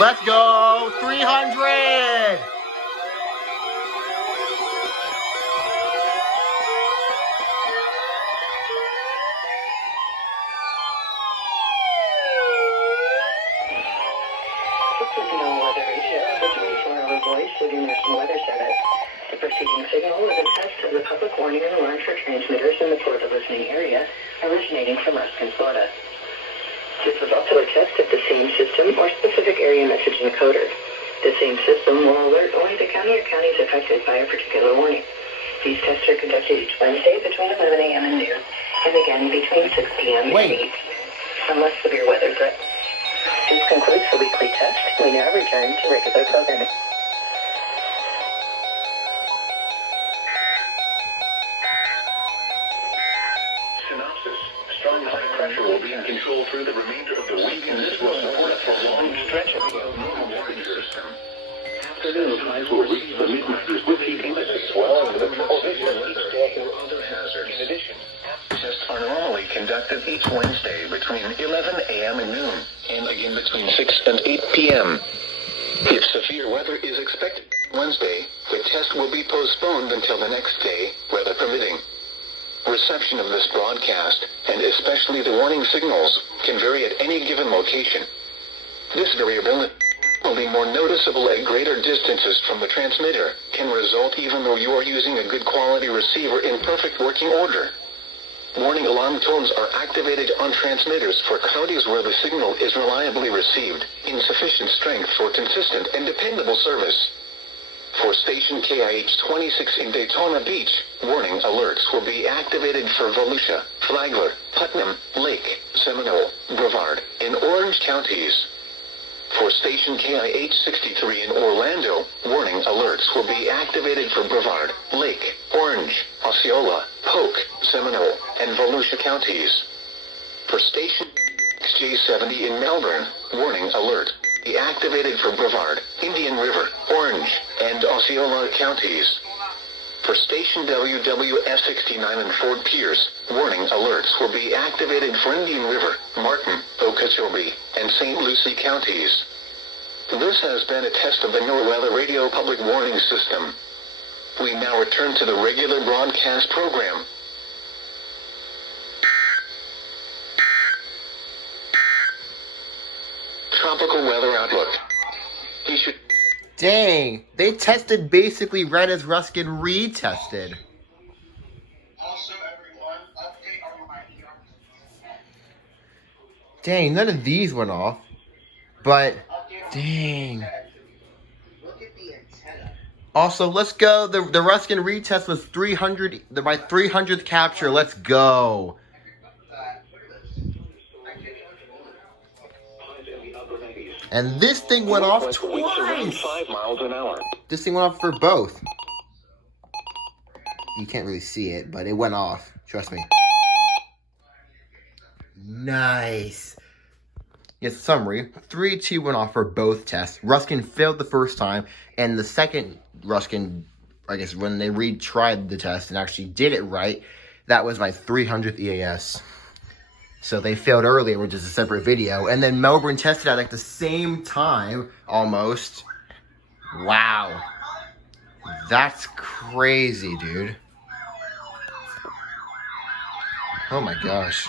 Let's go. 300. Weather radio, the 24-hour voice of your National Weather Service. The preceding signal is a test of the public warning and alarm for transmitters in the Florida listening area, originating from Ruskin, Florida. This is also a test of the same system or specific area message encoder. The same system will alert only the county or counties affected by a particular warning. These tests are conducted each Wednesday between 11 a.m. and noon, and again between 6 p.m. and 8 p.m. unless severe weather threatens. This concludes the weekly test. We now return to regular programming. Synopsis. Strong high pressure will be in control through the remainder of the week, and this will support a prolonged stretch of the normal warning system. Afternoon highs will reach the mid-90s with heat indices well into the triple digits each day or other hazards. In addition, tests are normally conducted each Wednesday between 11 a.m. and noon, and again between 6 and 8 p.m. If severe weather is expected Wednesday, the test will be postponed until the next day, weather permitting. Reception of this broadcast, and especially the warning signals, can vary at any given location. This variability, only more noticeable at greater distances from the transmitter, can result even though you are using a good quality receiver in perfect working order. Warning alarm tones are activated on transmitters for counties where the signal is reliably received, in sufficient strength for consistent and dependable service. For station KIH63 in Daytona Beach, warning alerts will be activated for Volusia, Flagler, Putnam, Lake, Seminole, Brevard, and Orange counties. For station KIH63 in Orlando, warning alerts will be activated for Brevard, Lake, Orange, Osceola, Polk, Seminole, and Volusia counties. For station KIH70 in Melbourne, warning alert be activated for Brevard, Indian River, Orange, and Osceola counties. For station WWF69 in Fort Pierce, warning alerts will be activated for Indian River, Martin, Okeechobee, and St. Lucie counties. This has been a test of the NOAA Radio Public Warning System. We now return to the regular broadcast program. Tropical weather outlook. You should... Dang, they tested basically right as Ruskin retested. Also, everyone, update on my Dang, none of these went off. But, dang. Look at the antenna. Also, let's go. The Ruskin retest was 300, my 300th capture. Let's go. And this thing went off twice. 5 miles an hour. This thing went off for both. You can't really see it, but it went off. Trust me. Nice. Yes, summary. 3, 2 went off for both tests. Ruskin failed the first time, and the second Ruskin, I guess, when they retried the test and actually did it right, that was my 300th EAS. So they failed earlier, which is a separate video. And then Melbourne tested at like the same time, almost. Wow. That's crazy, dude. Oh my gosh.